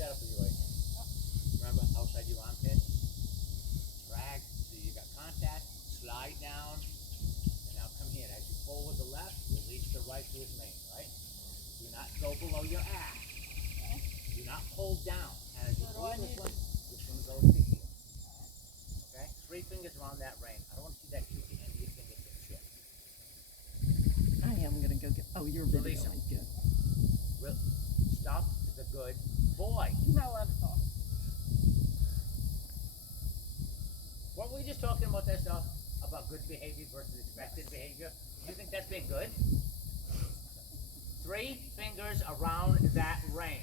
setup of your right hand. Remember, outside your armpit. Drag, so you got contact, slide down, and now come here. As you pull with the left, release the right to his mane, right? Do not go below your ass. Okay. Do not pull down. And as you So do pull I this need one, to- this one goes to here. Okay? 3 fingers around that ring. I don't want to see that cutie end of your fingertip shift. I am gonna go get. Oh, you're Release videoing. him. Good. Stop is a good boy. No, let it go. What were we just talking about that stuff? About good behavior versus expected behavior? Do you think that's been good? 3 fingers around that ring.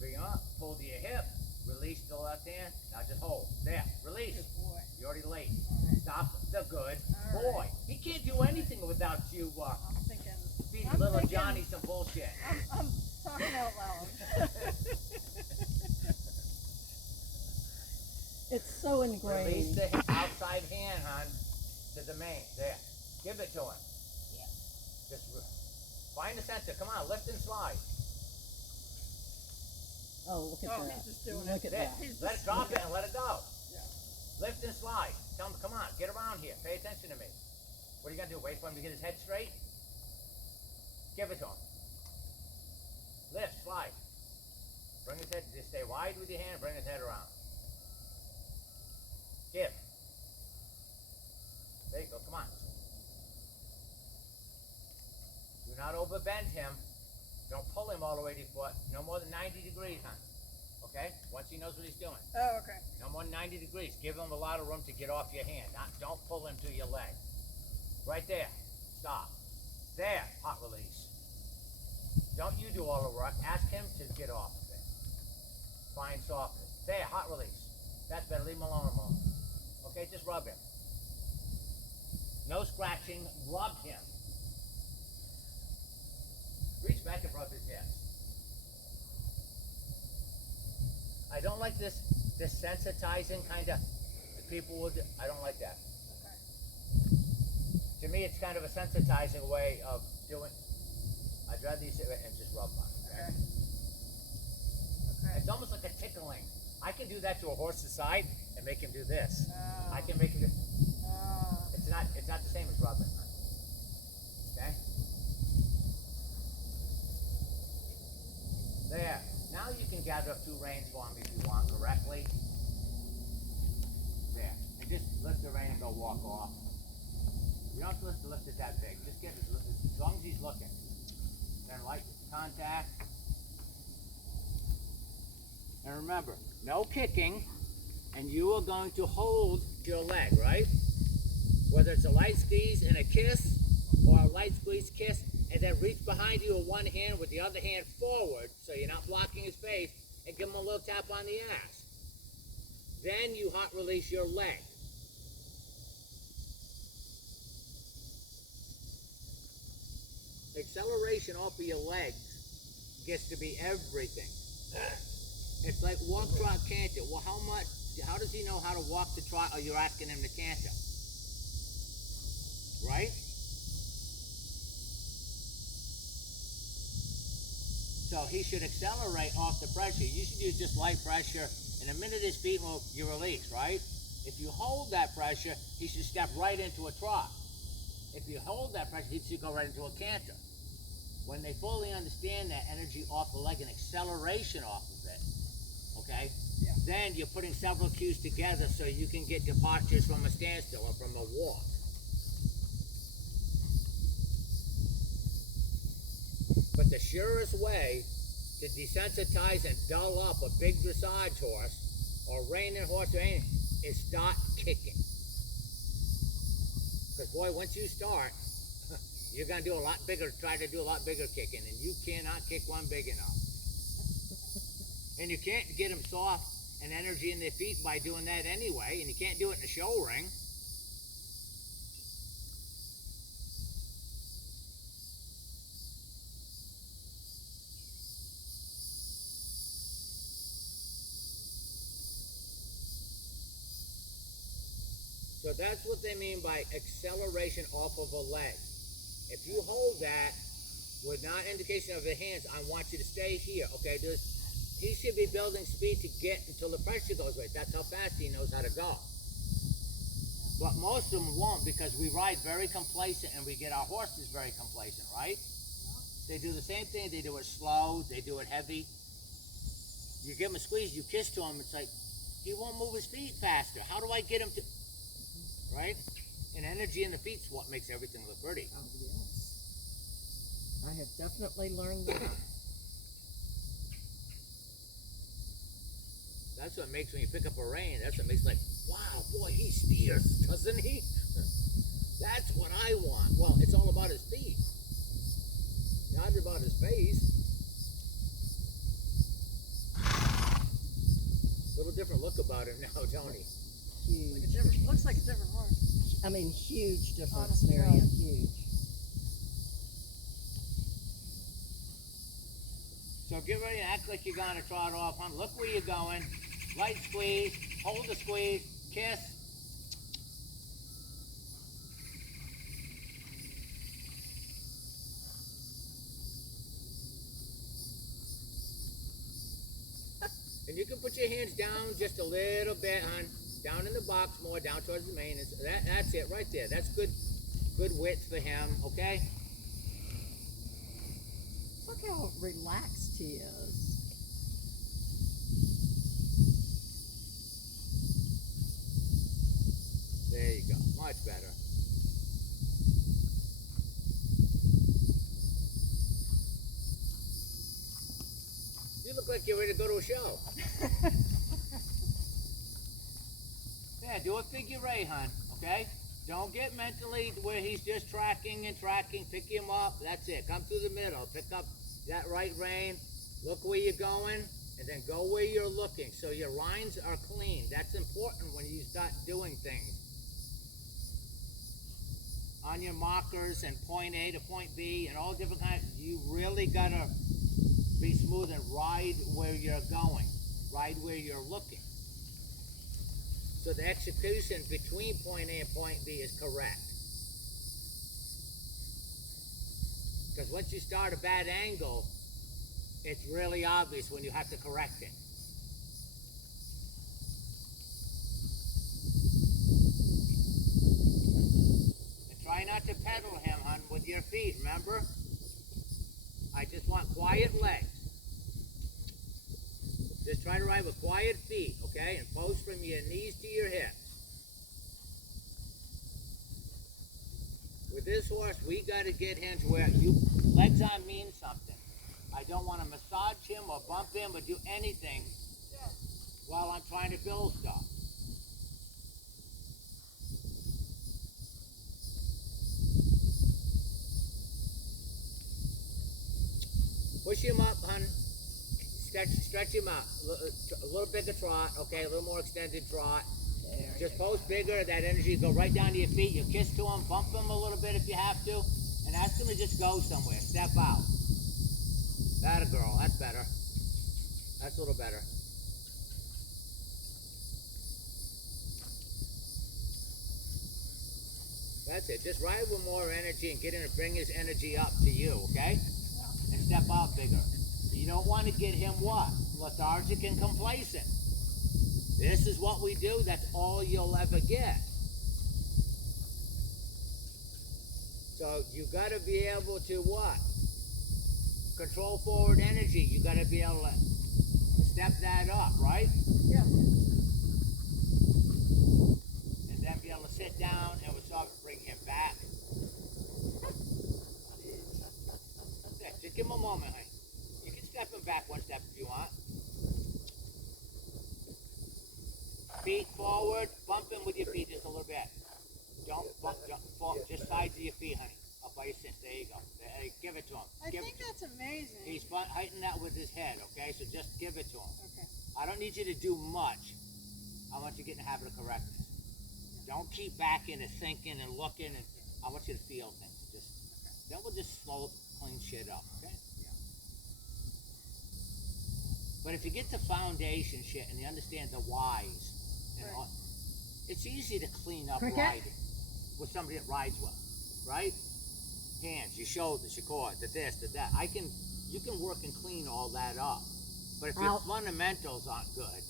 Bring it up, pull to your hip, release the left hand. Now just hold. There, release. Good boy. You're already late. All right. Stop the good All boy. right. He can't do anything without you I'm thinking. feeding I'm little thinking- Johnny some bullshit. I'm talking out loud. It's so Release ingrained. the outside hand, hon, to the main. There. Give it to him. Yeah. Just find the center. Come on, lift and slide. Oh, look at Oh, that. he's just doing Look it. at There. that. He's Let it just- drop it and let it go. Yeah. Lift and slide. Tell him, come on, get around here. Pay attention to me. What are you gonna do? Wait for him to get his head straight? Give it to him. Lift, slide. Bring his head, just stay wide with your hand, bring his head around. Give. There you go, come on. Do not overbend him. Don't pull him all the way to your foot. No more than 90 degrees, hon. Okay? Once he knows what he's doing. Oh, okay. No more than 90 degrees. Give him a lot of room to get off your hand. Don't pull him to your leg. Right there. Stop. There. Hot release. Don't you do all the work. Ask him to get off of it. Find softness. There. Hot release. That's better. Leave him alone a moment. Okay? Just rub him. No scratching. Rub him. Reach back and rub his hips. I don't like this desensitizing kind of people would. I don't like that. Okay. To me, it's kind of a sensitizing way of doing. I'd rather you sit and just rub on it. Okay. Okay. It's almost like a tickling. I can do that to a horse's side and make him do this. Oh. I can make it. Oh. It's not the same as rubbing. Okay. There. Now you can gather up 2 reins for me if you want correctly. There. And just lift the rein and go walk off. You don't have to lift it that big. Just get it as long as he's looking. Then light contact. And remember, no kicking, and you are going to hold your leg, right? Whether it's a light squeeze and a kiss, or a light squeeze kiss, and then reach behind you with one hand with the other hand forward, so you're not blocking his face, and give him a little tap on the ass. Then you hot release your leg. Acceleration off of your legs gets to be everything. It's like walk, trot, canter. Well, how does he know how to walk the trot, or you're asking him to canter? Right? So he should accelerate off the pressure. You should use just light pressure, and the minute his feet move, you release, right? If you hold that pressure, he should step right into a trot. If you hold that pressure, he should go right into a canter. When they fully understand that energy off the leg and acceleration off of it, okay? Yeah. Then you're putting several cues together so you can get departures from a standstill or from a walk. But the surest way to desensitize and dull up a big dressage horse or reining horse or anything is start kicking. Because boy, once you start, you're going to do a lot bigger, try to do a lot bigger kicking, and you cannot kick one big enough. And you can't get them soft and energy in their feet by doing that anyway, and you can't do it in the show ring. So that's what they mean by acceleration off of a leg. If you hold that with not indication of the hands, I want you to stay here. Okay, just he should be building speed to get until the pressure goes right. That's how fast he knows how to go. But most of them won't because we ride very complacent and we get our horses very complacent, right? They do the same thing. They do it slow. They do it heavy. You give him a squeeze, you kiss to him. It's like, he won't move his feet faster. How do I get him to, right? And energy in the feet's what makes everything look pretty. Oh, yes. I have definitely learned that. That's what makes when you pick up a rein. That's what makes like, wow, boy, he steers, doesn't he? That's what I want. Well, it's all about his feet, not about his face. Little different look about him now, Tony. Huge. Looks like a different horse. I mean, huge difference, Honest to Marion. God. Huge. So get ready to act like you're gonna trot off, hon. Look where you're going. Light squeeze, hold the squeeze, kiss. And you can put your hands down just a little bit, hon. Down in the box more, down towards the mane. That's it right there. That's good width for him, okay? Look how relaxed he is. There you go. Much better. You look like you're ready to go to a show. Yeah, do a figure eight, hon, okay? Don't get mentally where he's just tracking and tracking. Pick him up. That's it. Come through the middle. Pick up that right rein. Look where you're going, and then go where you're looking. So your lines are clean. That's important when you start doing things. On your markers and point A to point B and all different kinds, you really gotta be smooth and ride where you're going. Ride where you're looking. So the execution between point A and point B is correct. Because once you start a bad angle, it's really obvious when you have to correct it. And try not to pedal him, hon, with your feet, remember? I just want quiet legs. Just try to ride with quiet feet, okay? And post from your knees to your hips. With this horse, we got to get him to where legs on mean something. I don't want to massage him or bump him or do anything while I'm trying to build stuff. Push him up, hon. Stretch him out. A little bigger trot, okay? A little more extended trot. Just post bigger. That energy go right down to your feet. You kiss to him, bump him a little bit if you have to, and ask him to just go somewhere. Step out. That a girl. That's better. That's a little better. That's it. Just ride with more energy and get him to bring his energy up to you, okay? And step out bigger. You don't want to get him what? Lethargic and complacent. This is what we do. That's all you'll ever get. So you got to be able to what? Control forward energy. You got to be able to step that up, right? Yeah. And then be able to sit down and we'll sort of bring him back. Yeah, just give him a moment, honey. You can step him back one step if you want. Feet forward, bump him with your feet just a little bit. Don't bump, just sides of your feet, honey. Up by your sit. There you go. There, give it to him. I think that's amazing. He's heightened that with his head, okay? So just give it to him. Okay. I don't need you to do much. I want you to get in the habit of correctness. Don't keep backing and thinking and looking. And I want you to feel things. Then we'll just slow, clean shit up, okay? But if you get the foundation shit and you understand the whys, and Right. all, it's easy to clean up Cricket? riding with somebody that rides well, right? Hands, your shoulders, your core, the this, the that. You can work and clean all that up. But if your Out. fundamentals aren't good,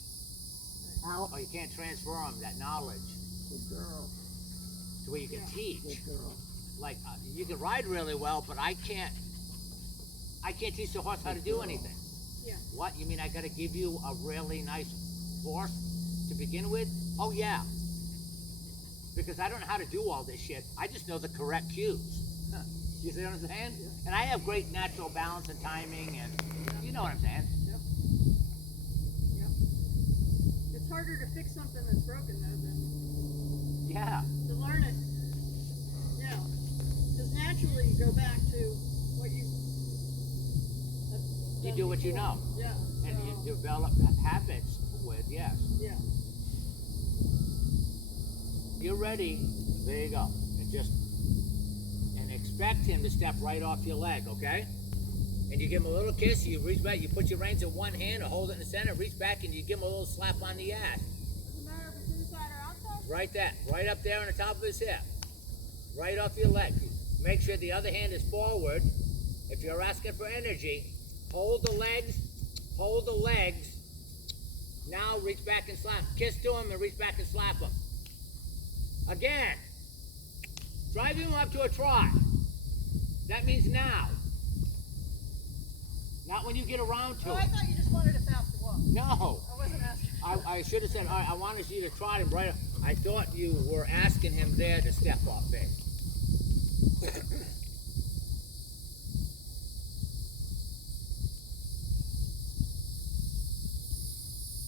Out. or you can't transfer them, that knowledge, Good girl. to where you can teach. Good girl. Like, you can ride really well, but I can't teach the horse how to do anything. Yeah. What, you mean I gotta give you a really nice horse to begin with? Oh yeah. Because I don't know how to do all this shit. I just know the correct cues. You see what I'm saying? And I have great natural balance and timing, and you know what I'm saying. Yep. It's harder to fix something that's broken though than Yeah. to learn it. Yeah. Because naturally you go back to what you. You do what you know. Yeah. And so, you develop habits with, yes. Yeah. You're ready, there you go. And expect him to step right off your leg, okay? And you give him a little kiss, you reach back, you put your reins in one hand or hold it in the center, reach back and you give him a little slap on the ass. Doesn't matter if it's inside or outside. Right there, right up there on the top of his hip. Right off your leg. Make sure the other hand is forward. If you're asking for energy, hold the legs, hold the legs. Now reach back and slap. Kiss to him and reach back and slap him. Again. Drive him up to a trot. That means now. Not when you get around to Oh, it. I thought you just wanted a faster walk. No. I wasn't asking. I should have said, all right, I wanted you to trot him right up. I thought you were asking him there to step off big.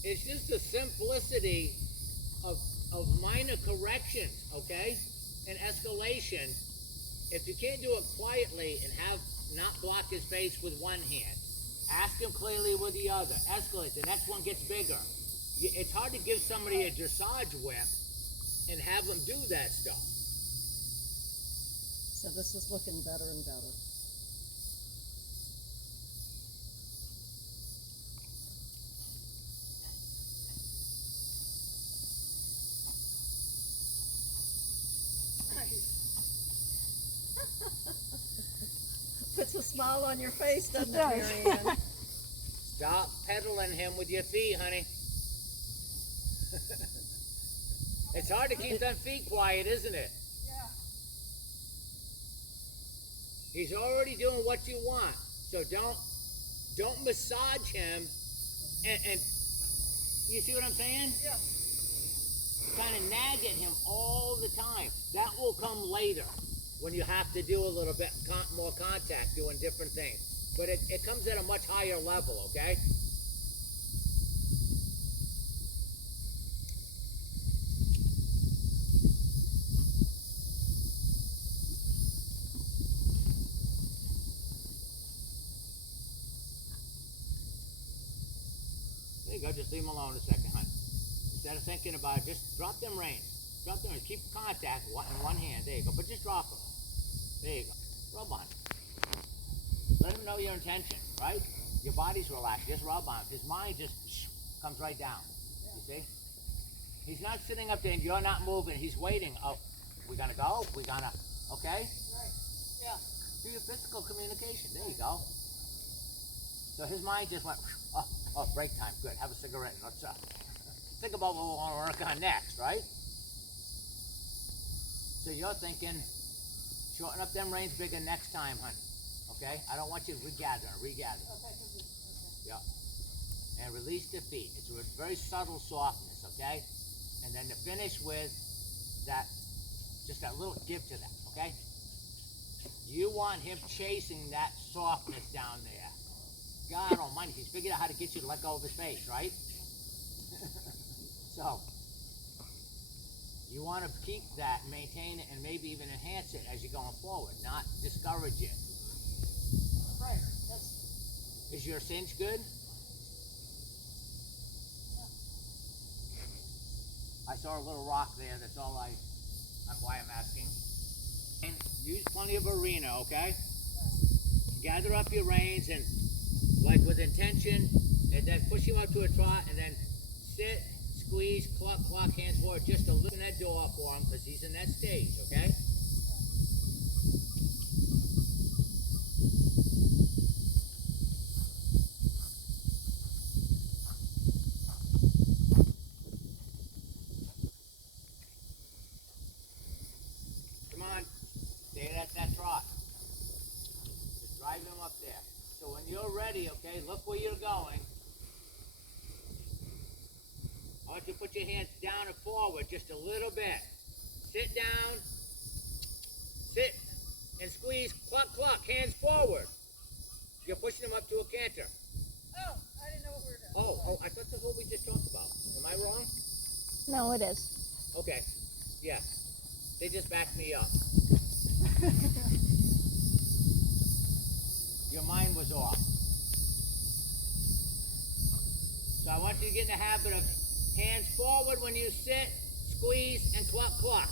It's just the simplicity of minor corrections, okay? And escalation. If you can't do it quietly and not block his face with one hand, ask him clearly with the other. Escalate. The next one gets bigger. It's hard to give somebody a dressage whip and have them do that stuff. So this is looking better and better. Nice. Puts a smile on your face, doesn't it, does. Marianne? Stop peddling him with your feet, honey. It's hard to keep them feet quiet, isn't it? Yeah. He's already doing what you want. So don't massage him and you see what I'm saying? Yeah. Kind of nag at him all the time. That will come later when you have to do a little bit more contact doing different things. But it comes at a much higher level, okay? There you go, just leave him alone a second, hon. Instead of thinking about it, just drop them reins. Drop them reins. Keep contact in one hand. There you go. But just drop them. There you go. Rub on him. Let him know your intention, right? Your body's relaxed. Just rub on him. His mind just comes right down. You see? He's not sitting up there and you're not moving. He's waiting. Oh, we gonna go? We gonna, okay? Right. Yeah. Do your physical communication. There you go. So his mind just went, oh, break time. Good. Have a cigarette and let's think about what we want to work on next, right? So you're thinking, shorten up them reins bigger next time, honey. Okay? I don't want you to regather. Okay. Okay. Yeah. And release the feet. It's a very subtle softness, okay? And then to finish with that, just that little give to that, okay? You want him chasing that softness down there. God almighty, he's figured out how to get you to let go of his face, right? So, you want to keep that, maintain it, and maybe even enhance it as you're going forward, not discourage it. Right. That's. Is your cinch good? I saw a little rock there, that's why I'm asking. And use plenty of arena, okay? Gather up your reins and, like with intention, and then push him up to a trot, and then sit, squeeze, cluck, hands forward, just to loosen that door for him, because he's in that stage, okay? ready, okay? Look where you're going. I want you to put your hands down and forward just a little bit. Sit down. Sit and squeeze. Cluck, cluck. Hands forward. You're pushing them up to a canter. Oh, I didn't know what we were doing. Oh, I thought that's what we just talked about. Am I wrong? No, it is. Okay. Yeah. They just backed me up. Your mind was off. So I want you to get in the habit of hands forward when you sit, squeeze, and cluck, cluck.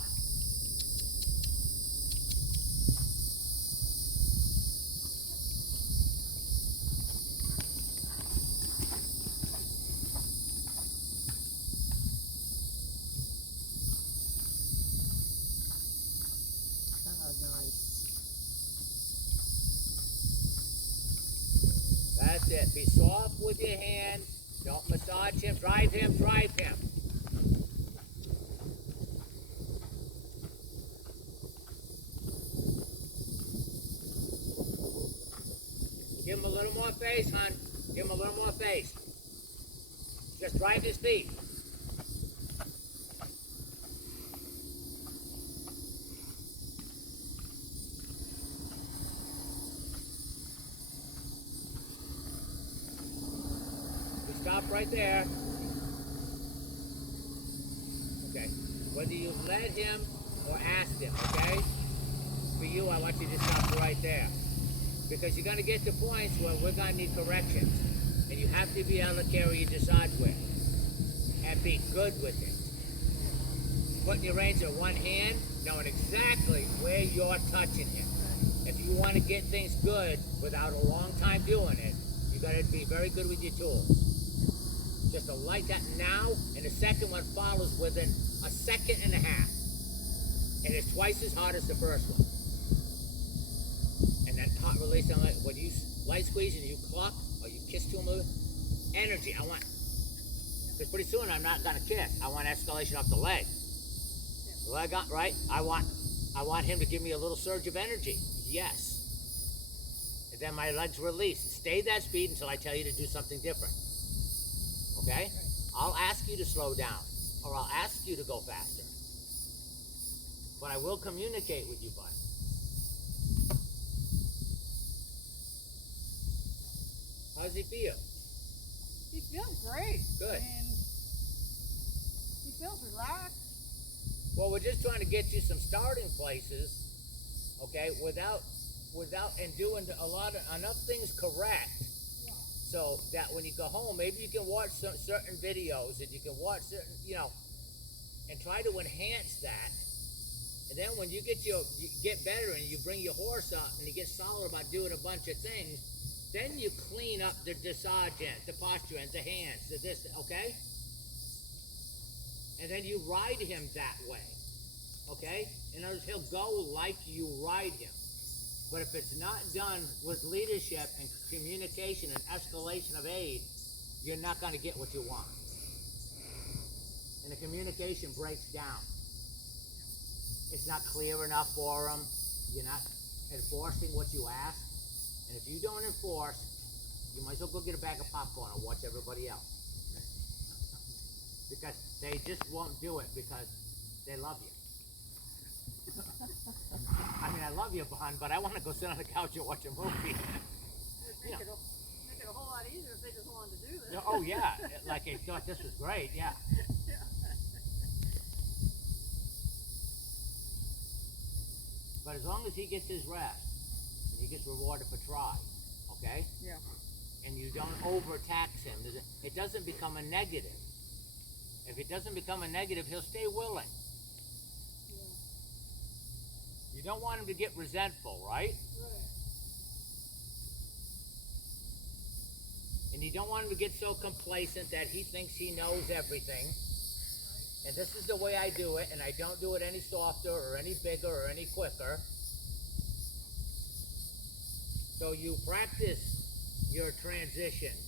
Oh, nice. That's it. Be soft with your hands. Don't massage him. Drive him. Drive him. Give him a little more face, hon. Give him a little more face. Just drive his feet. We stop right there. Okay. Whether you led him or asked him, okay? For you, I want you to stop right there. Because you're going to get to points where we're going to need corrections. And you have to be able to carry your dressage with. And be good with it. Putting your reins in one hand, knowing exactly where you're touching him. If you want to get things good without a long time doing it, you got to be very good with your tools. Just a light that now, and the second one follows within a second and a half. And it's twice as hard as the first one. And then hot release, when you light squeeze and you cluck, or you kiss to him a little, energy, I want, because pretty soon I'm not gonna kiss. I want escalation off the leg. The leg up, right? I want him to give me a little surge of energy. Yes. And then my legs release. Stay that speed until I tell you to do something different. Okay? I'll ask you to slow down, or I'll ask you to go faster. But I will communicate with you, bud. How's he feel? He feels great. Good. I mean, he feels relaxed. Well, we're just trying to get you some starting places, okay, without and doing enough things correct, Yeah. so that when you go home, maybe you can watch certain videos and you can watch certain, and try to enhance that. And then when you get better and you bring your horse up and you get solid about doing a bunch of things, then you clean up the dressage end, the posture end, the hands, the this, okay? And then you ride him that way, okay? In other words, he'll go like you ride him. But if it's not done with leadership and communication and escalation of aid, you're not going to get what you want. And the communication breaks down. It's not clear enough for them. You're not enforcing what you ask. And if you don't enforce, you might as well go get a bag of popcorn and watch everybody else. Because they just won't do it because they love you. I mean, I love you, hon, but I want to go sit on the couch and watch a movie. It'd make it a whole lot easier if they just wanted to do this. Oh, yeah. Like they thought this was great, yeah. Yeah. But as long as he gets his rest, and he gets rewarded for try, okay? Yeah. And you don't overtax him, it doesn't become a negative. If it doesn't become a negative, he'll stay willing. Yeah. You don't want him to get resentful, right? Right. And you don't want him to get so complacent that he thinks he knows everything. And this is the way I do it, and I don't do it any softer or any bigger or any quicker. So you practice your transitions.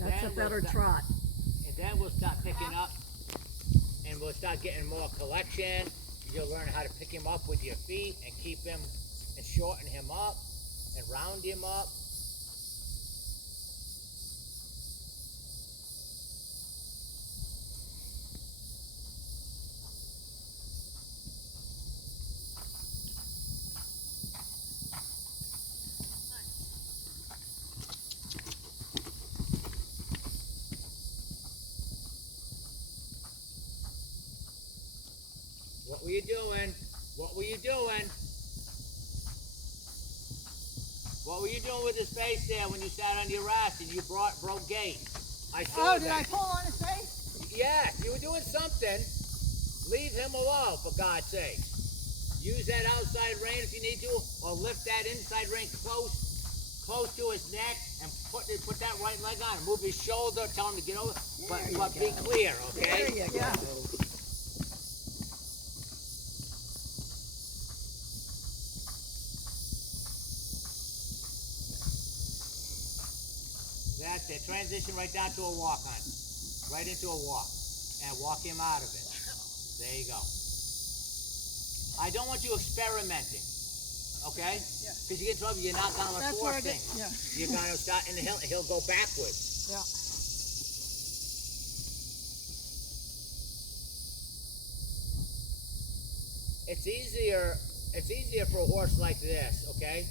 And That's then a better we'll trot. And then we'll start picking up, and we'll start getting more collection. you'll learn how to pick him up with your feet and keep him and shorten him up and round him up. What were you doing? What were you doing? What were you doing with his face there when you sat on your ass and you broke gate? I saw Oh, did that. I pull on his face? Yes, you were doing something. Leave him alone, for God's sake. Use that outside rein if you need to, or lift that inside rein close to his neck, and put that right leg on. Move his shoulder. Tell him to get over. But be clear, okay? There you go. Yeah. That's it. Transition right down to a walk on. Right into a walk. And walk him out of it. There you go. I don't want you experimenting. Okay? Yeah. Because you get in trouble, you're not going to That's where I enforce get, things. yeah, You're going to start, and he'll go backwards. yeah. It's easier for a horse like this, okay?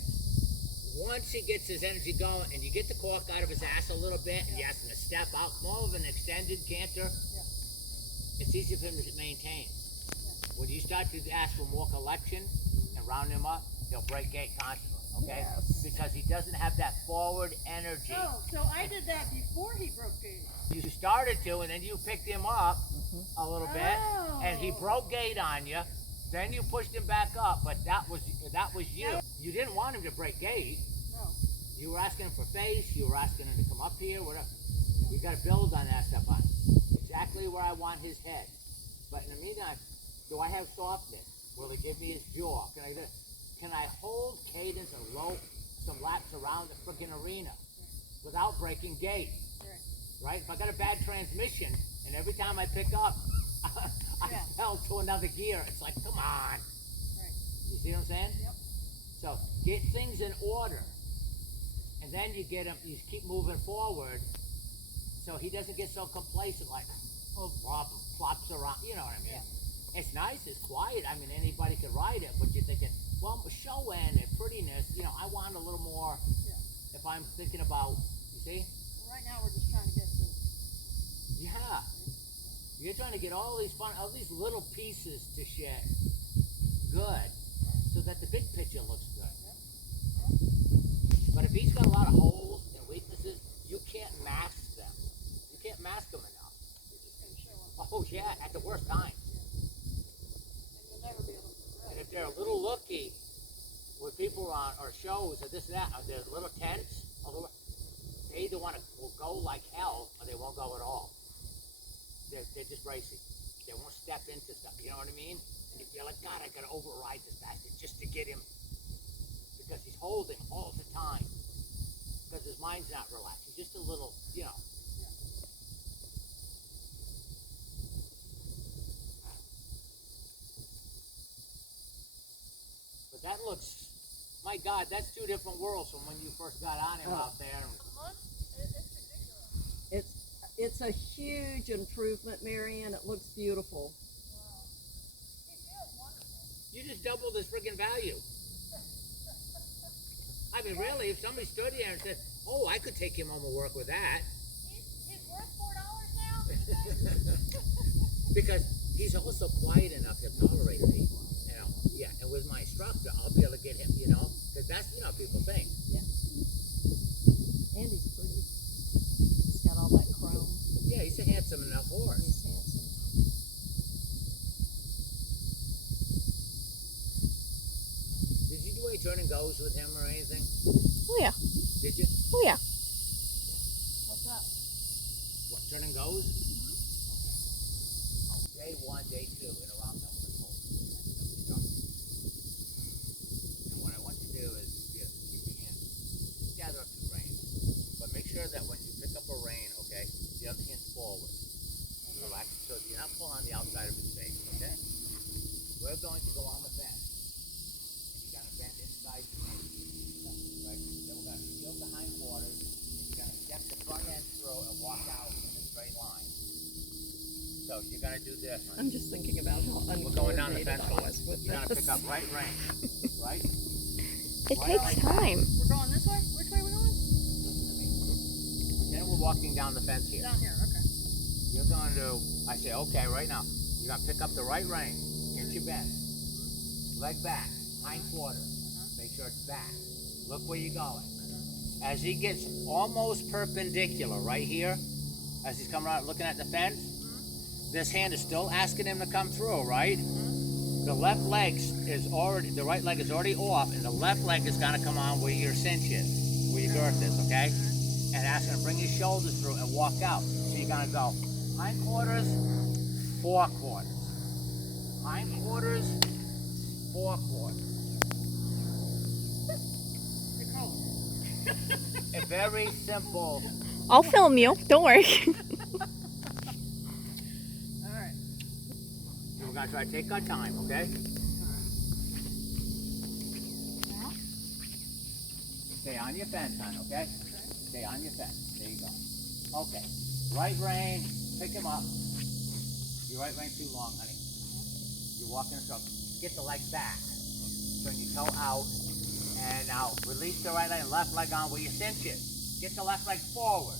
Once he gets his energy going and you get the cork out of his ass a little bit and you ask him to step out, more of an extended canter, it's easier for him to maintain. When you start to ask for more collection and round him up, he'll break gait constantly, okay? Yes. Because he doesn't have that forward energy. Oh, so I did that before he broke gate. You started to, and then you picked him up a little bit, and he Oh. broke gait on you. Then you pushed him back up, but that was you. You didn't want him to break gait. No. You were asking him for face. You were asking him to come up here. Whatever. We got to build on that stuff. On exactly where I want his head. But in the meantime, do I have softness? Will he give me his jaw? Can I hold cadence and rope some laps around the freaking arena without breaking gait? Right? If I got a bad transmission and every time I pick up, I Yeah. fell to another gear, it's like, come on. Right. You see what I'm saying? Yep. So get things in order. And then you get him, you keep moving forward so he doesn't get so complacent like, oh, flops around, you know what I mean? Yeah. It's nice, it's quiet, I mean, anybody could ride it, but you're thinking, well, show and prettiness, I want a little more, Yeah. if I'm thinking about, you see? Well, right now we're just trying to get the. Yeah. You're trying to get all these little pieces to shed good so that the big picture looks good. But if he's got a lot of holes and weaknesses, you can't mask them. You can't mask them enough. They're just gonna show up, Oh yeah, at the worst time. and you'll never be able to And progress. if they're a little looky with people on or shows or this and that, or they're little tense, they either will go like hell or they won't go at all. They're just racing. They won't step into stuff. You know what I mean? And you feel like, God, I gotta override this bastard just to get him because he's holding all the time. Because his mind's not relaxed. He's just a little, But that looks, my God, that's two different worlds from when you first got on him out there. It's a huge improvement, Marion. It looks beautiful. You just doubled his friggin' value. I mean, really, if somebody stood here and said, oh, I could take him home and work with that. He's worth $4 now? Because he's also quiet enough to tolerate me. Yeah, and with my instructor, I'll be able to get him, because that's, people think. And he's pretty. He's got all that chrome. Yeah, he's a handsome enough horse. He's handsome. Did you do any turn and goes with him or anything? Oh yeah. Did you? Oh yeah. What's that? What, turn and goes? Okay. Day 1, day 2 in a round number of holes that we started. And what I want you to do is just keep your hands, gather up 2 reins. But make sure that when you pick up a rein, okay, the other hand's forward. Relax, so you're not pulling on the outside of his face, okay? We're going different. I'm just thinking about how We're going down the uncoordinated fence I line. was with You're gonna this. pick up right rein, right? It Right takes like time. We're going this way? Which way are we going? Listen to me. Pretend we're walking down the fence here. Down here, okay. You're going to, I say, okay, right now. You're gonna pick up the right rein. Get your bend. Leg back, hind quarters. Make sure it's back. Look where you're going. As he gets almost perpendicular right here, as he's coming out looking at the fence, this hand is still asking him to come through, right? The left leg is already, the right leg is already off, and the left leg is gonna come on where your cinch is, where your girth is, okay? And ask him to bring his shoulders through and walk out. So you're gonna go hind quarters, fore quarters. Hind quarters, fore quarters. You're cold. A very simple. I'll film you. Don't worry. Alright. We're gonna try to take our time, okay? Stay on your fence, hon, okay? Stay on your fence. There you go. Okay. Right rein, pick him up. Your right rein too long, honey. You're walking a circle. Get the leg back. Turn your toe out and out. Release the right leg, left leg on where your cinch is. Get the left leg forward.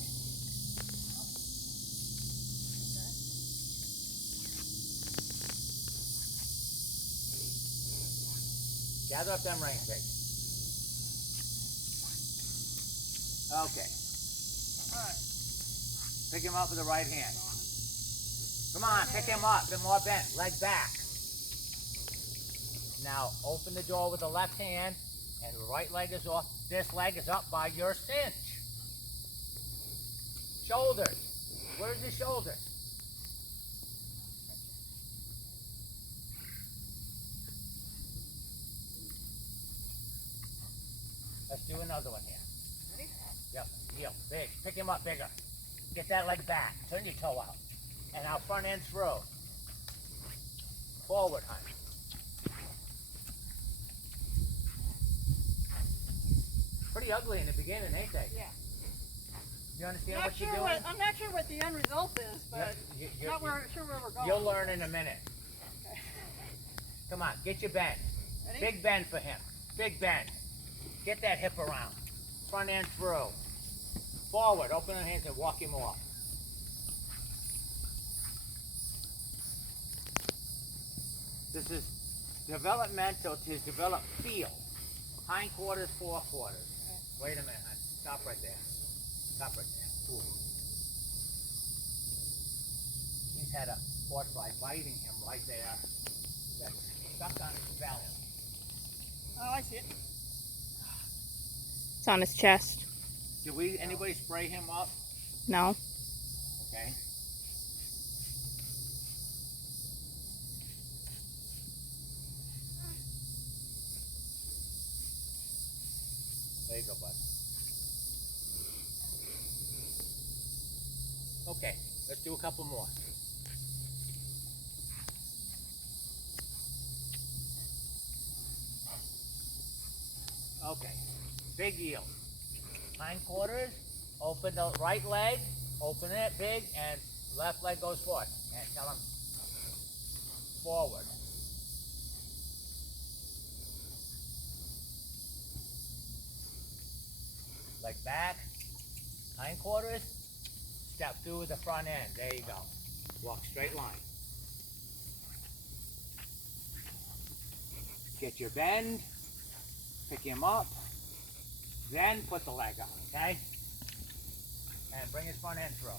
Gather up them reins, baby. Okay. Alright. Pick him up with the right hand. Come on, pick him up. Bit more bent. Leg back. Now open the door with the left hand, and the right leg is off. This leg is up by your cinch. Shoulders. Where's your shoulders? Let's do another one here. Ready? Yep, heel, big. Pick him up bigger. Get that leg back. Turn your toe out. And now front end through. Forward, honey. Pretty ugly in the beginning, ain't they? Yeah. You understand Not what you're sure doing? I'm not sure what the end result is, but Yep, you- not sure where we're going. You'll learn in a minute. Okay. Come on, get your bend. Ready? Big bend for him. Big bend. Get that hip around. Front end through. Forward, open the hands and walk him off. This is developmental to develop feel. Hind quarters, fore quarters. Wait a minute, hon. Stop right there. Stop right there. Ooh. He's had a horsefly biting him right there. That's stuck on his belly. Oh, I see it. It's on his chest. Did anybody spray him up? No. Okay. There you go, bud. Okay, let's do a couple more. Okay, big yield. Hind quarters, open the right leg, open it big, and left leg goes forward. And tell him forward. Leg back, hind quarters, step through with the front end. There you go. Walk straight line. Get your bend, pick him up, then put the leg on, okay? And bring his front end through.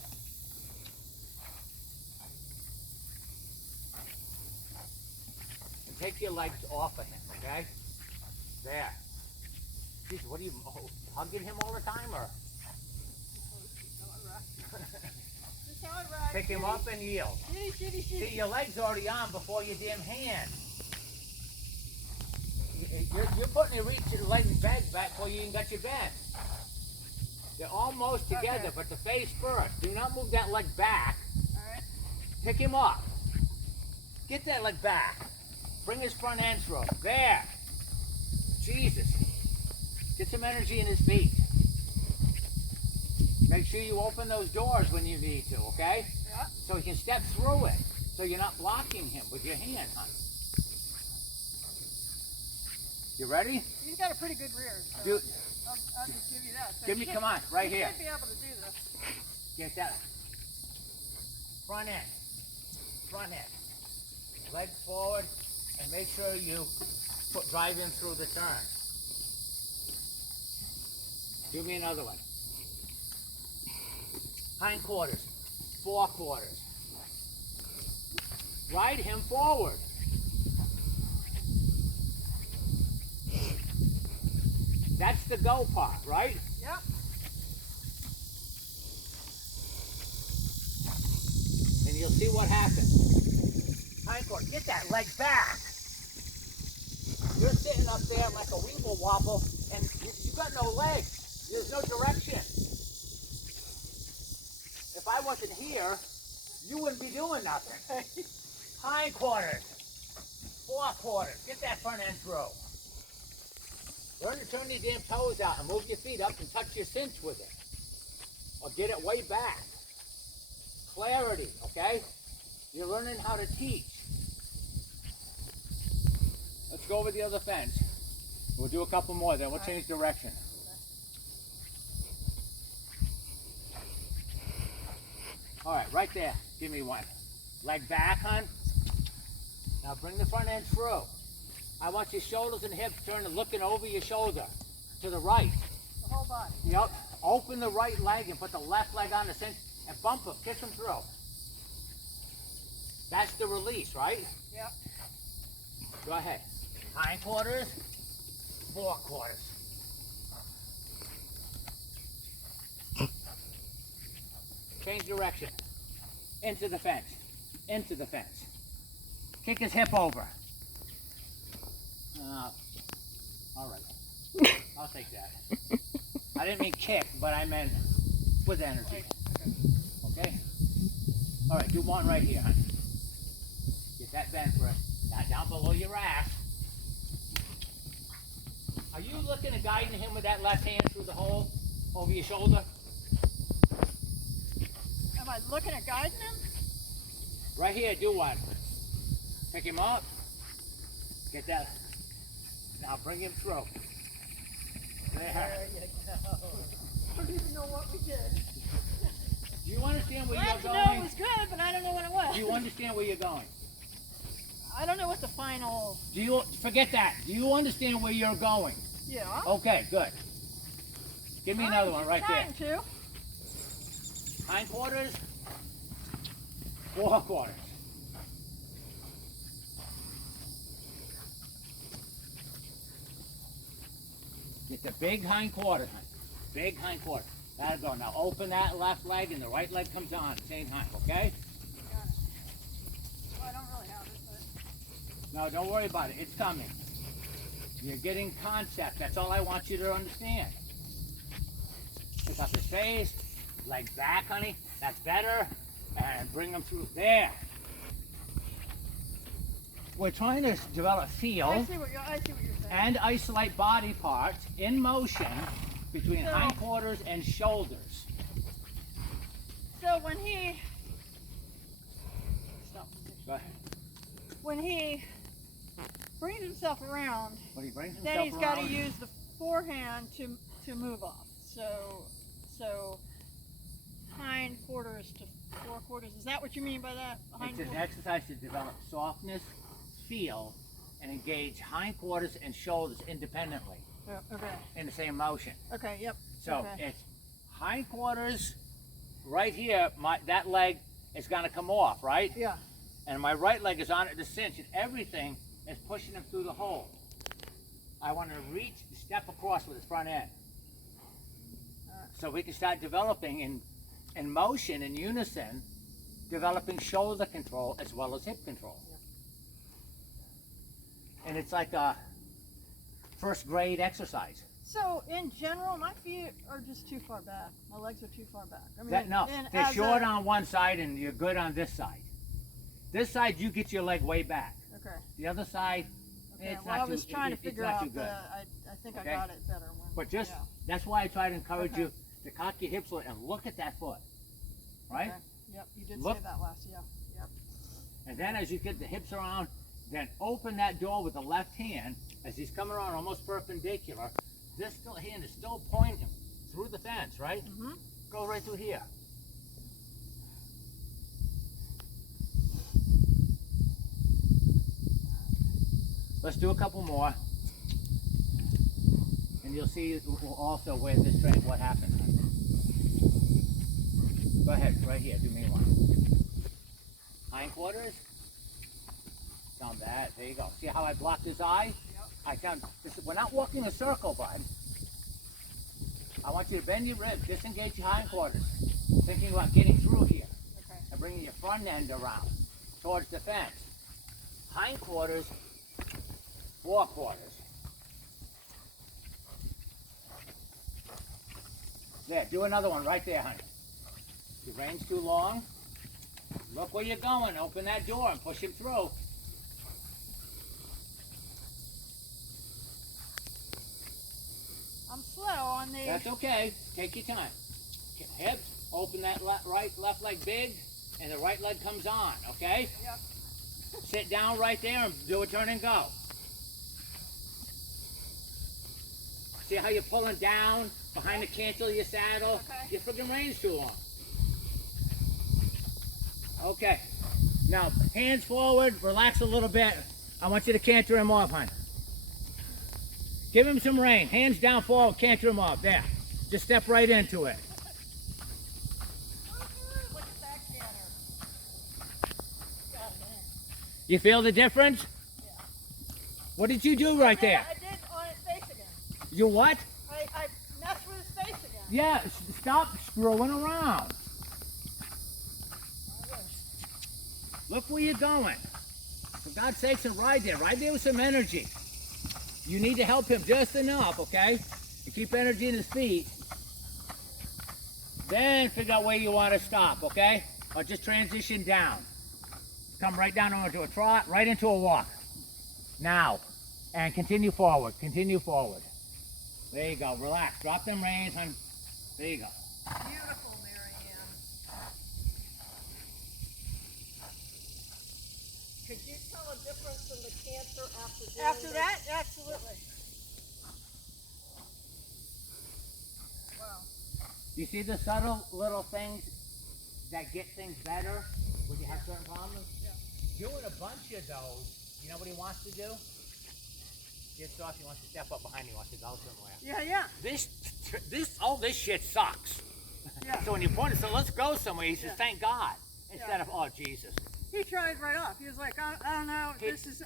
And take your legs off of him, okay? There. Jeez, what are you, hugging him all the time, or? This is how I ride. Pick him up and yield. Shitty, shitty, shitty. See, your leg's already on before your damn hand. You're putting your leg and bag back before you even got your bend. They're almost together, Okay. but the face first. Do not move that leg back. Alright. Pick him up. Get that leg back. Bring his front end through. There. Jesus. Get some energy in his feet. Make sure you open those doors when you need to, okay? Yeah. So he can step through it. So you're not blocking him with your hand, hon. You ready? He's got a pretty good rear. So Do, I'll just give you that. So give me, he come on, right he here. should be able to do this. Get that. Front end. Front end. Legs forward and make sure you drive in through the turn. Do me another one. Hindquarters. Forequarters. Ride him forward. That's the go part, right? Yep. And you'll see what happens. Hindquarter, get that leg back. You're sitting up there like a weeble wobble, and you got no legs. There's no direction. If I wasn't here, you wouldn't be doing nothing. Hindquarters, forequarters, get that front end through. Learn to turn these damn toes out and move your feet up and touch your cinch with it. Or get it way back. Clarity, okay? You're learning how to teach. Let's go over the other fence. We'll do a couple more, then we'll change direction. All right, right there. Give me one. Leg back, hon. Now bring the front end through. I want your shoulders and hips turning, looking over your shoulder to the right. The whole body. Yep. Open the right leg and put the left leg on the cinch and bump him, kiss him through. That's the release, right? Yep. Go ahead. Hindquarters, forequarters. Change direction. Into the fence. Into the fence. Kick his hip over. All right. I'll take that. I didn't mean kick, but I meant with energy. Okay? All right, do one right here, honey. Get that bent first. Now down below your ass. Are you looking at guiding him with that left hand through the hole over your shoulder? Am I looking at guiding him? Right here, do one. Pick him up. Get that. Now bring him through. There. There you go. I don't even know what we did. Do you understand where Glad you're to know it going? was good, but I don't know what it was. Do you understand where you're going? I don't know what the final. Do you forget that? Do you understand where you're going? Yeah. Okay, good. Give me another one right there. Trying to. Hindquarters, forequarters. Get the big hindquarters, honey. Big hindquarters. That'll go. Now open that left leg and the right leg comes on at the same time, okay? Got it. Well, I don't really have it, but. No, don't worry about it. It's coming. You're getting concept. That's all I want you to understand. Pick up his face, legs back, honey. That's better. And bring them through there. We're trying to develop I feel see what you're saying. and isolate body parts in motion between So- hindquarters and shoulders. So when he. Stop. Go ahead. When he brings himself around, When he brings himself then he's got to around, use the forehand to move off. So hindquarters to forequarters. Is that what you mean by that? it's an exercise to develop softness, feel, and engage hindquarters and shoulders independently Yeah, okay. in the same motion. Okay. Yep. So Okay. it's hindquarters right here. That leg is going to come off, right? Yeah. And my right leg is on it to cinch, and everything is pushing him through the hole. I want to reach, step across with his front end. So we can start developing in motion, in unison, developing shoulder control as well as hip control. And it's like a first grade exercise. So in general, my feet are just too far back. My legs are too far back. I mean, No, and they're as short a- on one side and you're good on this side. This side, you get your leg way back. Okay. The other side, Okay. it's Well, not I was too, trying to it's figure not out too good. I think Okay. I got it better when. But just, yeah. that's why I try to encourage Okay. you to cock your hips and look at that foot, right? Okay. Yep. You did Look. say that last. Yeah. Yep. And then as you get the hips around, then open that door with the left hand as he's coming around almost perpendicular. This hand is still pointing through the fence, right? Mm-hmm. Go right through here. Let's do a couple more. And you'll see also where this train, what happens. Go ahead, right here, do me one. Hindquarters. Down that, there you go. See how I blocked his eye? Yep. I found, we're not walking a circle, bud. I want you to bend your ribs, disengage your hindquarters. Thinking about getting through here. Okay. And bringing your front end around towards the fence. Hindquarters, forequarters. There, do another one right there, honey. Your reins too long. Look where you're going. Open that door and push him through. I'm slow on the. That's okay. Take your time. Hips, open that left leg big, and the right leg comes on, okay? Yep. Sit down right there and do a turn and go. See how you're pulling down behind the cantle of your saddle? Okay. Your freaking reins too long. Okay. Now, hands forward, relax a little bit. I want you to canter him off, hon. Give him some rein. Hands down forward, canter him off. There. Just step right into it. Look at that canter. God, man. You feel the difference? Yeah. What did you do right there? I did on his face again. You what? I messed with his face again. Yeah, stop screwing around. I wish. Look where you're going. For God's sakes, and ride there. Ride there with some energy. You need to help him just enough, okay? To keep energy in his feet. Then figure out where you want to stop, okay? Or just transition down. Come right down into a trot, right into a walk. Now. And continue forward. Continue forward. There you go. Relax. Drop them reins, hon. There you go. Beautiful, Marianne. Could you tell a difference in the canter after doing After this? that, absolutely. Wow. You see the subtle little things that get things better when you have certain problems? Yeah. Doing a bunch of those, you know what he wants to do? Gets off, he wants to step up behind you, he wants to go somewhere. Yeah, yeah. All this shit sucks. Yeah. So when you point it, so let's go somewhere, he says, Yeah. thank God. Instead Yeah. of, oh, Jesus. He tried right off. He was like, I don't know, He- this is,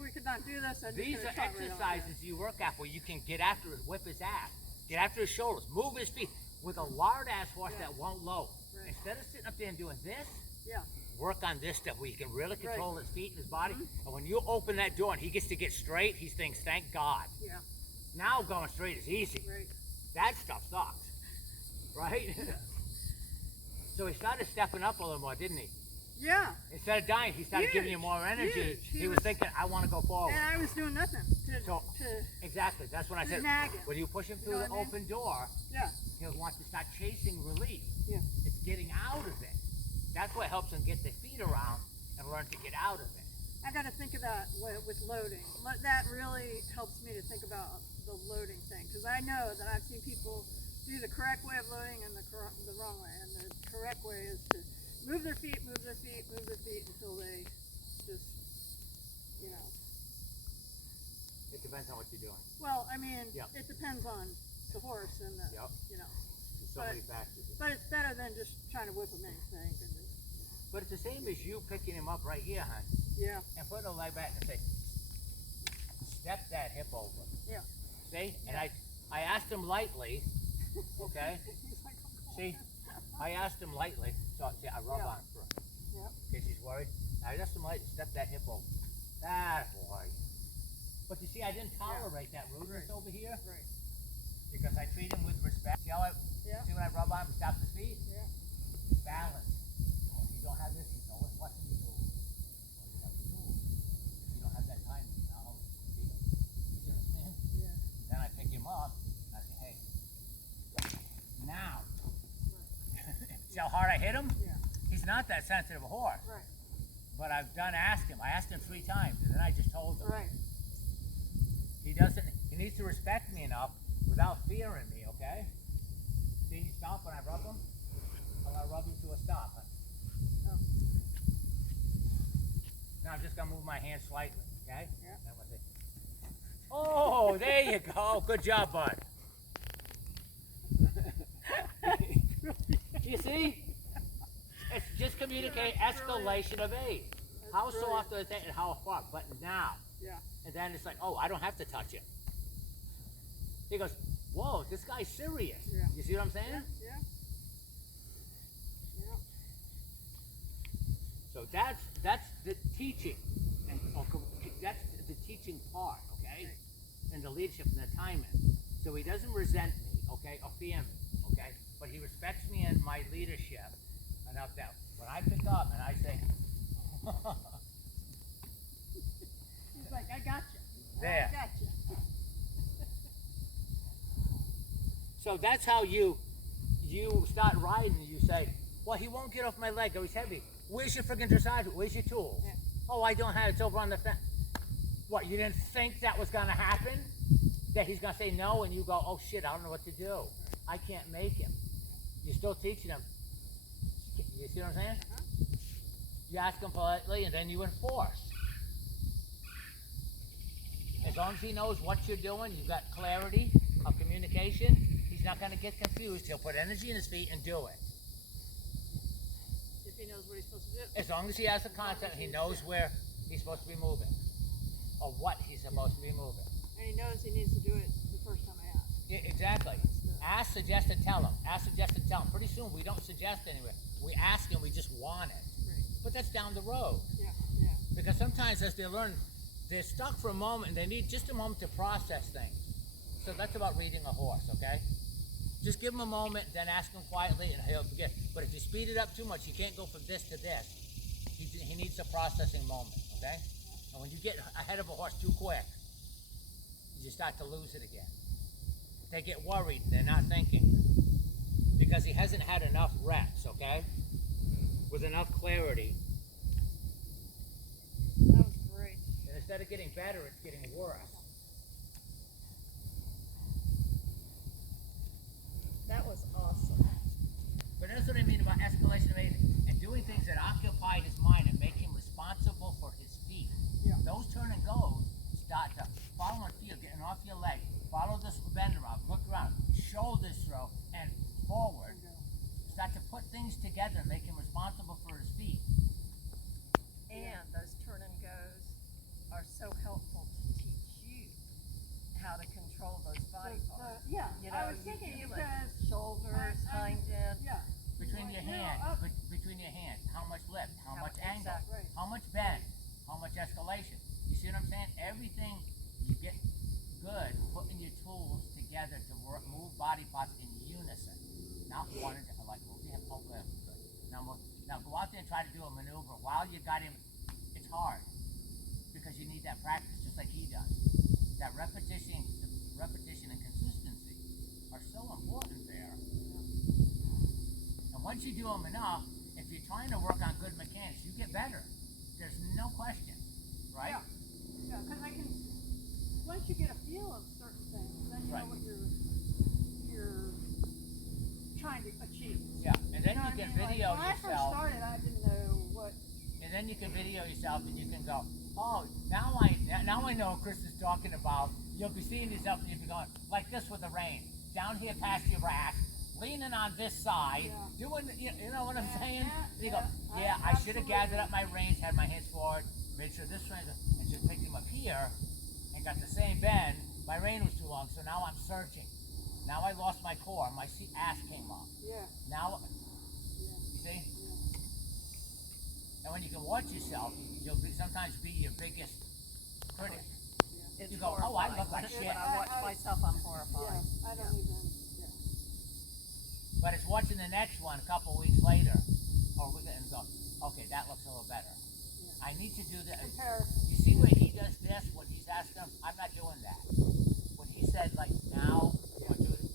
we could not do this. And These he are tried right off, exercises you work at where you can get after his, whip his ass, get after his shoulders, move his feet. With a lard ass horse Yeah. that won't load. Right. Instead of sitting up there and doing this, Yeah. work on this stuff where you can really Right. control his feet and his body. And when you open that door and he gets to get straight, he thinks, thank God. Yeah. Now going straight is easy. Right. That stuff sucks. Right? So he started stepping up a little more, didn't he? Yeah. Instead of dying, he started giving you Huge, more energy. huge. He, He was was- thinking, I want to go forward. And I was doing nothing So- to Exactly. That's when I said, nag him. when you push him through know the what I mean? open door, yeah. he'll want to start chasing relief. Yeah. It's getting out of it. That's what helps him get their feet around and learn to get out of it. I got to think of that with loading. That really helps me to think about the loading thing because I know that I've seen people do the correct way of loading and the wrong way. And the correct way is to move their feet until they just, you know. It depends on what you're doing. Well, I mean, Yep. it depends on the horse and the, Yep. you know. There's so But- many factors. But it's better than just trying to whip them in, I think. And But it's the same as you picking him up right here, hon, yeah. and putting a leg back and say, step that hip over. Yeah. See? And I asked him lightly, okay? He's like, "Oh, See? I asked him lightly, so see, I rub Yeah. on it first. Yeah. In case he's worried. I asked him lightly, step that hip over. That boy. But you see, I didn't tolerate that rudeness over here Right. because I treat him with respect. See how Yeah. see when I rub on him, he stops his feet? Yeah. Balance. If you don't have this, you know what's your tools. You have your tools. If you don't have that time, you know, you understand? Yeah. Then I pick him up and I say, hey, now. See how hard I hit him? Yeah. He's not that sensitive a horse. Right. but I've done ask him. I asked him 3 times, and then I just told him. Right. He doesn't. He needs to respect me enough without fearing me. Okay. See, you stop when I rub him. I'm gonna rub you to a stop. Huh? Oh. Now I'm just gonna move my hand slightly. Okay. Yeah. Then we'll say, oh, there you go. Good job, bud. You see? It's just communicate escalation of aid. How soft is it and how hard? But now. Yeah. And then it's like, oh, I don't have to touch it. He goes, whoa, this guy's serious. Yeah. You see what I'm saying? Yeah. Yeah. Yeah. So that's the teaching, and that's the teaching part, okay, and the leadership and the timing. So he doesn't resent me, okay, or fear me, okay, but he respects me and my leadership enough that when I pick up and I say, He's like, I got you. There. I got you. so that's how you start riding. And you say, well, he won't get off my leg, or he's heavy. Where's your friggin' dressage? Where's your tools? Yeah. Oh, I don't have it. It's over on the fence. What, you didn't think that was going to happen? That he's going to say no, and you go, oh, shit, I don't know what to do. I can't make him. You're still teaching him. You see what I'm saying? Uh-huh. You ask him politely, and then you enforce. As long as he knows what you're doing, you've got clarity of communication, he's not going to get confused. He'll put energy in his feet and do it. If he knows what he's supposed to do. As long as he has the content, he knows where he's supposed to be moving, or what he's supposed to be moving. And he knows he needs to do it the first time I ask. Yeah, exactly. Ask, suggest, and tell him. Ask, suggest, and tell him. Pretty soon we don't suggest anywhere. We ask and we just want it. Right. But that's down the road. Yeah. Yeah. Because sometimes as they learn, they're stuck for a moment and they need just a moment to process things. So that's about reading a horse, okay? Just give him a moment, then ask him quietly and he'll forget. But if you speed it up too much, you can't go from this to this. He needs a processing moment, okay? And when you get ahead of a horse too quick, you start to lose it again. They get worried, they're not thinking. Because he hasn't had enough reps, okay? With enough clarity. That was great. And instead of getting better, it's getting worse. That was awesome. But that's what I mean about escalation of aid and doing things that occupy his mind and make him responsible for his feet. Yeah. Those turn and goes start to follow and feel, getting off your leg, follow this bend around, look around, shoulders throw, and forward. Start to put things together and make him responsible for his feet. And those turn and goes are so helpful to teach you how to control those body parts. Yeah. You I know, was you thinking feel because it. Shoulders, hind end. yeah. Between your No, hands, up. between your hands, how much lift, how much angle, exactly. Right. how much bend, how much escalation. You see what I'm saying? Everything you get good putting your tools together to work, move body parts in unison. Not one like move your hip, okay, good. Now go out there and try to do a maneuver while you got him. It's hard because you need that practice, just like he does. That repetition and consistency are so important there. And once you do them enough, if you're trying to work on good mechanics, you get better. There's no question, right? Yeah. Yeah, because I can, once you get a feel of certain things, then you Right. know what you're trying to achieve. Yeah, and then You know you what I can mean? video like, when I first yourself, started, I didn't know what. and then you can video yourself, and you can go, oh, now I know what Chris is talking about. You'll be seeing yourself, and you'll be going like this with the rein, down here past your rack, leaning on this side, Yeah. doing, you know what I'm Yeah, saying? yeah, And you go, yeah, yeah, I should have absolutely. gathered up my reins, had my hands forward, made sure this rein, and just picked him up here, and got the same bend. My rein was too long, so now I'm searching. Now I lost my core, my ass came up. Yeah. Now, Yeah. you see? Yeah. And when you can watch yourself, you'll sometimes be your biggest critic. It's You go, oh, I look like horrifying. shit. When I watch myself, I'm horrified. Yeah. I don't even. Yeah. But it's watching the next one a couple weeks later, or with it and go, okay, that looks a little better. Yeah. I need to do that. Comparison. You see where he does this, when he's asking him, I'm not doing that. When he said, like, now, you want to do it,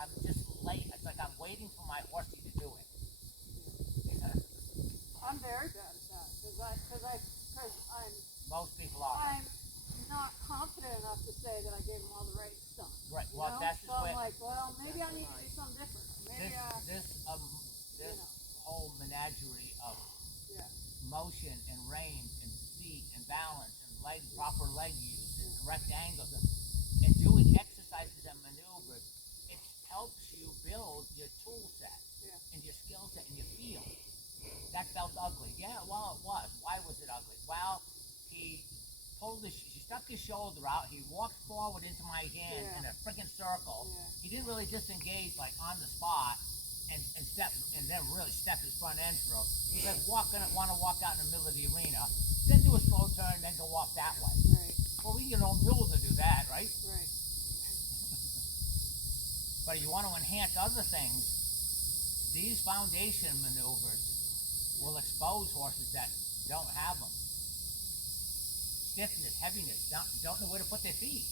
I'm just late. It's like I'm waiting for my horsey to do it. I'm very bad at that because say that I gave them all the right stuff. Right, You well, know? that's So just I'm where, like, well, maybe I need to do something different. Maybe this know. whole menagerie of yeah, motion and range and speed and balance and proper leg use and correct angles and doing exercises and maneuvers, it helps you build your tool set yeah, and your skill set and your feel. That felt ugly. Yeah, well, it was. Why was it ugly? Well, he he stuck his shoulder out. He walked forward into my hand Yeah. in a freaking circle. Yeah. He didn't really disengage like on the spot and step and then really step his front end through. He's like want to walk out in the middle of the arena, then do a slow turn, then go off that way. right, Well, we can get old mules to do that, right? right. But if you want to enhance other things, these foundation maneuvers will expose horses that don't have them. Stiffness, heaviness, don't know where to put their feet.